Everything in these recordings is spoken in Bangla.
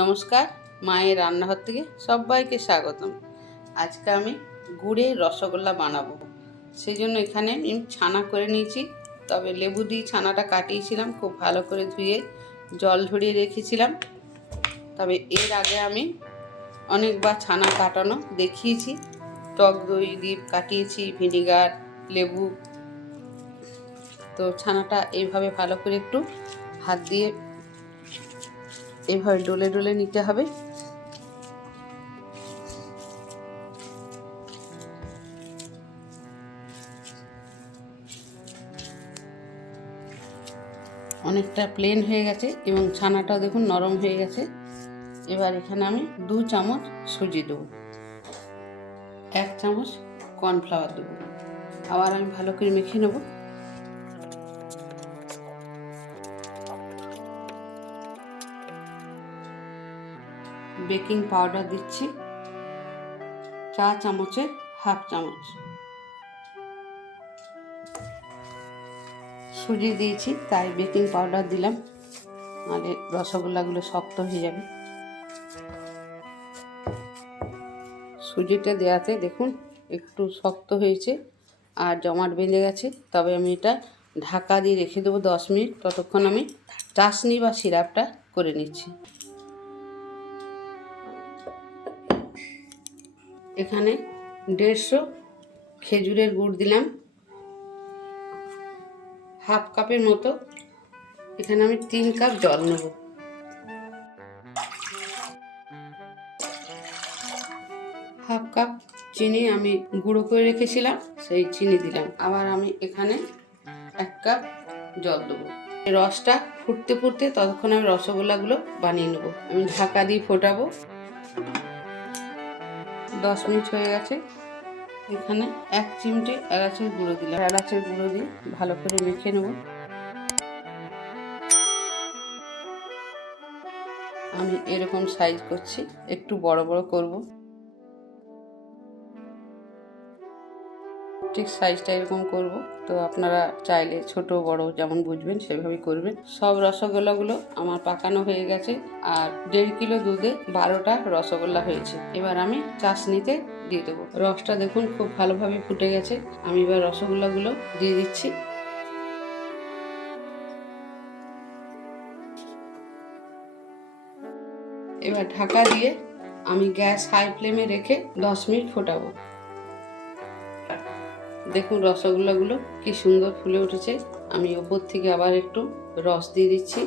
নমস্কার, মায়ের রান্নাঘর থেকে সবাইকে স্বাগতম। আজকে আমি গুড়ের রসগোল্লা বানাবো। সেই জন্য এখানে আমি ছানা করে নিয়েছি, তবে লেবু দিয়ে ছানাটা কাটিয়েছিলাম, খুব ভালো করে ধুয়ে জল ঝরিয়ে রেখেছিলাম। তবে এর আগে আমি অনেকবার ছানা কাটানো দেখিয়েছি, টক দই দিয়ে কাটিয়েছি, ভিনিগার, লেবু। তো ছানাটা এইভাবে ভালো করে একটু হাত দিয়ে এভাবে ডলে ডলে নিতে হবে। অনেকটা প্লেন হয়ে গেছে এবং ছানাটাও দেখুন নরম হয়ে গেছে। এবার এখানে আমি দু চামচ সুজি দেবো। এক চামচ কর্নফ্লাওয়ার দেবো। আবার আমি ভালো করে মেখে নেব। বেকিং পাউডার দিচ্ছি। চা চামচে হাফ চামচ। সুজি দিয়েছি, তাই বেকিং পাউডার দিলাম। নাহলে রসগোল্লাগুলো শক্ত হয়ে যাবে। সুজিটা দেওয়াতে দেখুন, একটু শক্ত হয়েছে আর জমাট বেঁধে গেছে। তবে আমি এটা ঢাকা দিয়ে রেখে দেবো দশ মিনিট। ততক্ষণ আমি চাশনি বা সিরাপটা করে নিচ্ছি। এখানে দেড়শো খেজুরের গুড় দিলাম। হাফ কাপের মতো। এখানে আমি তিন কাপ জল নেব। হাফ কাপ চিনি আমি গুঁড়ো করে রেখেছিলাম, সেই চিনি দিলাম। আবার আমি এখানে এক কাপ জল দেবো। রসটা ফুটতে ফুটতে ততক্ষণ আমি রসগোল্লাগুলো বানিয়ে নেব। আমি ঢাকা দিয়ে ফোটাবো। দশ মিনিট হয়ে গেছে। এখানে এক চিমটে এলাচের গুঁড়ো দিলাম। এলাচের গুঁড়ো দিয়ে ভালো করে মেখে নেব। আমি এরকম সাইজ করছি, একটু বড় বড় করব। ঠিক সাইজটা এরকম করব। তো আপনারা চাইলে ছোট, বড় যেমন বুঝবেন সেভাবেই করবেন। সব রসগোল্লাগুলো আমার পাকানো হয়ে গেছে আর দেড় কিলো দুধে বারোটা রসগোল্লা হয়েছে। এবার আমি চাশনিতে দিয়ে দেবো। রসটা দেখুন খুব ভালোভাবে ফুটে গেছে। আমি এবার রসগোল্লাগুলো দিয়ে দিচ্ছি। এবার ঢাকা দিয়ে আমি গ্যাস হাই ফ্লেমে রেখে দশ মিনিট ফোটাবো। দেখুন রসগোল্লাগুলো কি সুন্দর ফুলে উঠেছে। আমি ওপর থেকে আবার একটু রস দিয়ে দিচ্ছি।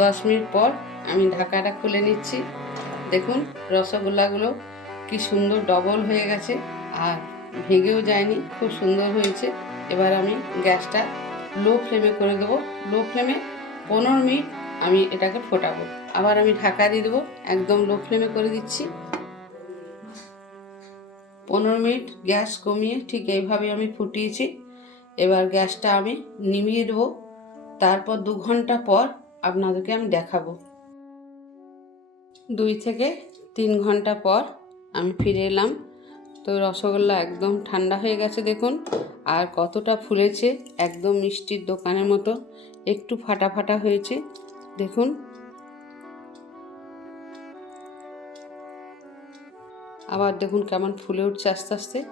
দশ মিনিট পর আমি ঢাকাটা খুলে নিচ্ছি। দেখুন রসগোল্লাগুলো কি সুন্দর ডবল হয়ে গেছে আর ভেঙেও যায়নি, খুব সুন্দর হয়েছে। এবার আমি গ্যাসটা লো ফ্লেমে করে দেবো। লো ফ্লেমে পনেরো মিনিট আমি এটাকে ফোটাবো। আবার আমি ঢাকা দিয়ে দেবো, একদম লো ফ্লেমে করে দিচ্ছি। পনেরো মিনিট গ্যাস কমিয়ে ঠিক এইভাবে আমি ফুটিয়েছি। এবার গ্যাসটা আমি নিমিয়ে দেবো। তারপর দু ঘণ্টা পর আপনাদেরকে আমি দেখাবো। দুই থেকে তিন ঘণ্টা পর আমি ফিরে এলাম। তো রসগোল্লা একদম ঠান্ডা হয়ে গেছে দেখুন। আর কতটা ফুলেছে একদম মিষ্টির দোকানের মতো। একটু ফাটা ফাটা হয়েছে। দেখুন। আবার দেখুন কেমন ফুলে উঠছে আস্তে আস্তে।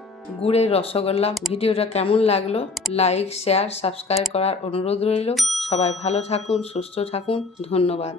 গুড়ের রসগোল্লা। ভিডিওটা কেমন লাগল? লাইক শেয়ার সাবস্ক্রাইব করার অনুরোধ রইল। সবাই ভালো থাকুন, সুস্থ থাকুন। ধন্যবাদ।